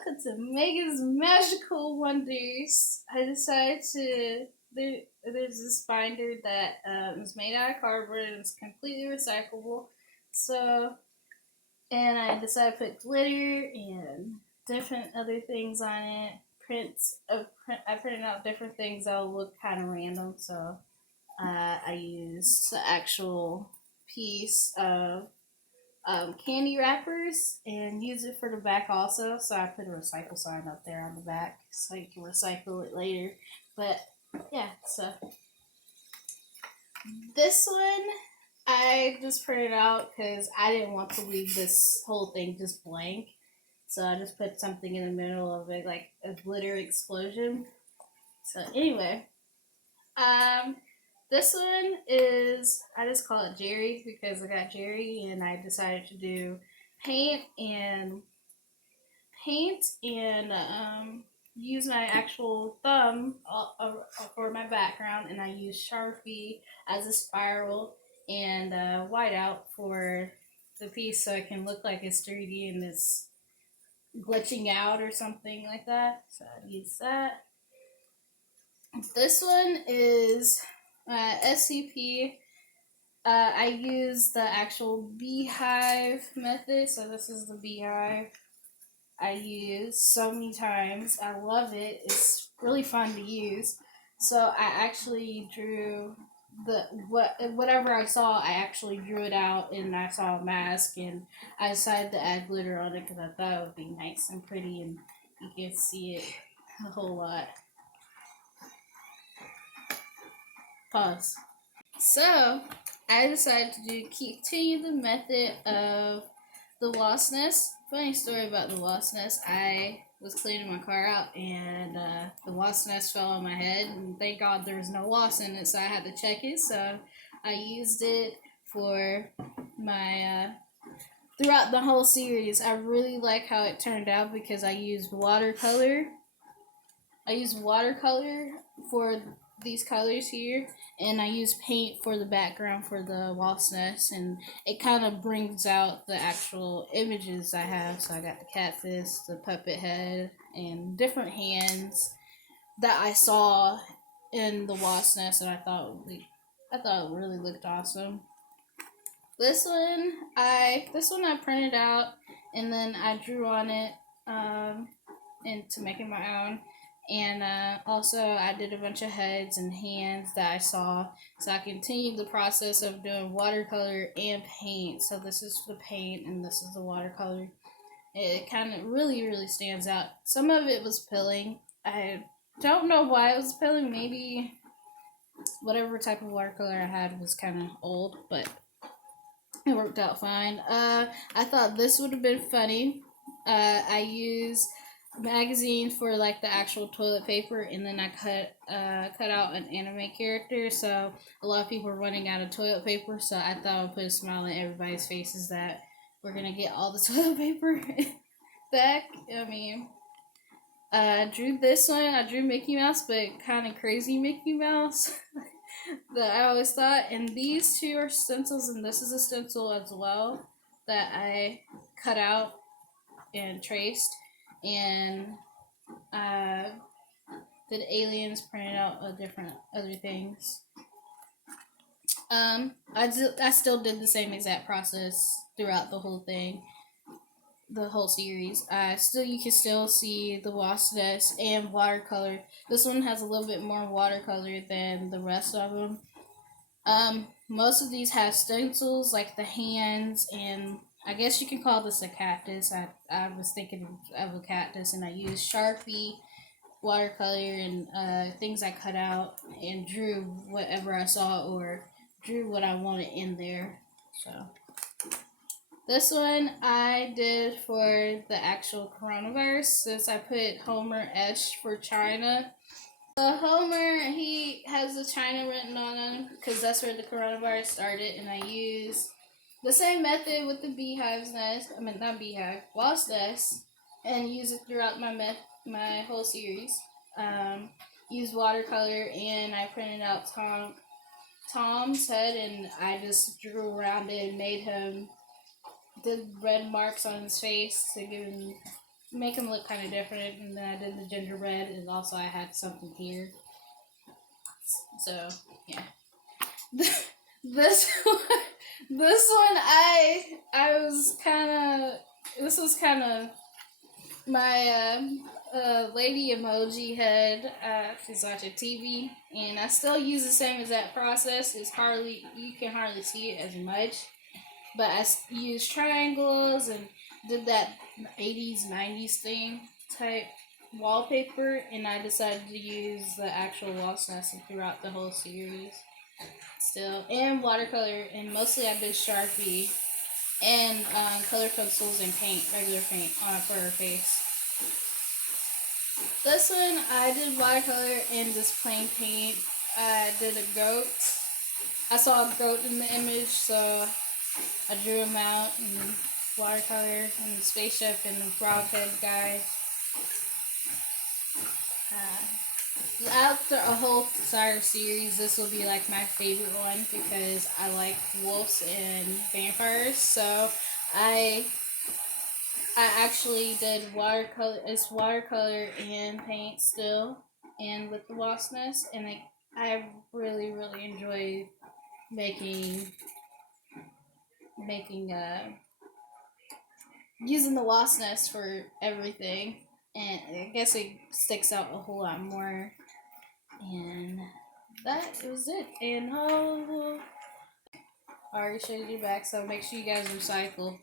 welcome to Megan's Magical Wonders. I decided to. There's this binder that is made out of cardboard and it's completely recyclable. So, and I decided to put glitter and different other things on it. I printed out different things that will look kind of random. So, I used the actual piece of candy wrappers and use it for the back also. So I put a recycle sign up there on the back so you can recycle it later. But yeah, so this one I just printed out because I didn't want to leave this whole thing just blank. So I just put something in the middle of it, like a glitter explosion. So anyway, um, this one is, I just call it Jerry because I got Jerry and I decided to do paint and use my actual thumb for my background, and I use Sharpie as a spiral and whiteout for the piece so it can look like it's 3D and it's glitching out or something like that. So I use that. This one is SCP. I use the actual beehive method. So this is the beehive I use so many times. I love it. It's really fun to use. So I actually drew whatever I saw. I actually drew it out, and I saw a mask, and I decided to add glitter on it because I thought it would be nice and pretty, and you can see it a whole lot. Pause. So I decided to continue the method of the wasp nest. Funny story about the wasp nest. I was cleaning my car out and the wasp nest fell on my head, and thank God there was no wasp in it, so I had to check it. So I used it for my throughout the whole series. I really like how it turned out because I used watercolor. I used watercolor for these colors here, and I use paint for the background for the wasp nest, and it kind of brings out the actual images I have. So I got the catfish, the puppet head, and different hands that I saw in the wasp nest, and I thought it really looked awesome. This one I printed out, and then I drew on it, and to make it my own. And also, I did a bunch of heads and hands that I saw. So I continued the process of doing watercolor and paint. So this is the paint, and this is the watercolor. It kind of really stands out. Some of it was pilling. I don't know why it was pilling. Maybe whatever type of watercolor I had was kind of old, but it worked out fine. I thought this would have been funny. I used magazine for like the actual toilet paper, and then I cut out an anime character. So a lot of people were running out of toilet paper, so I thought I would put a smile on everybody's faces that we're gonna get all the toilet paper back. I mean, I drew this one. I drew Mickey Mouse, but kind of crazy Mickey Mouse. That I always thought, and these two are stencils, and this is a stencil as well that I cut out and traced, and did aliens, printed out different other things. I still did the same exact process throughout the whole thing, the whole series. You can still see the wasp nest and watercolor. This one has a little bit more watercolor than the rest of them. Most of these have stencils, like the hands, and I guess you can call this a cactus. I was thinking of a cactus, and I used Sharpie, watercolor, and things I cut out, and drew whatever I saw or drew what I wanted in there. So this one I did for the actual coronavirus, since I put Homer S for China. Homer, he has the China written on him because that's where the coronavirus started, and I use the same method with the beehive's nest. I mean, not beehive, wasp nest, and use it throughout my whole series. Use watercolor, and I printed out Tom's head, and I just drew around it and made him the red marks on his face to give him make them look kind of different. And then I did the gingerbread, and also I had something here. So yeah, this one, I was kind of, this was kind of my lady emoji head. She's watching TV, and I still use the same exact process. It's hardly, you can hardly see it as much, but I used triangles and did that 80s 90s thing type wallpaper, and I decided to use the actual wasp nest throughout the whole series still, and watercolor, and mostly I did Sharpie and color pencils and paint, regular paint for her face. This one I did watercolor and just plain paint. I did a goat. I saw a goat in the image, so I drew him out in watercolor, and the spaceship and the frog head guy. After a whole entire series, this will be like my favorite one because I like wolves and vampires. So I actually did watercolor. It's watercolor and paint still, and with the wasp nest, and I really enjoy making using the wasp nest for everything, and I guess it sticks out a whole lot more. And that was it. And I already showed you back, so make sure you guys recycle.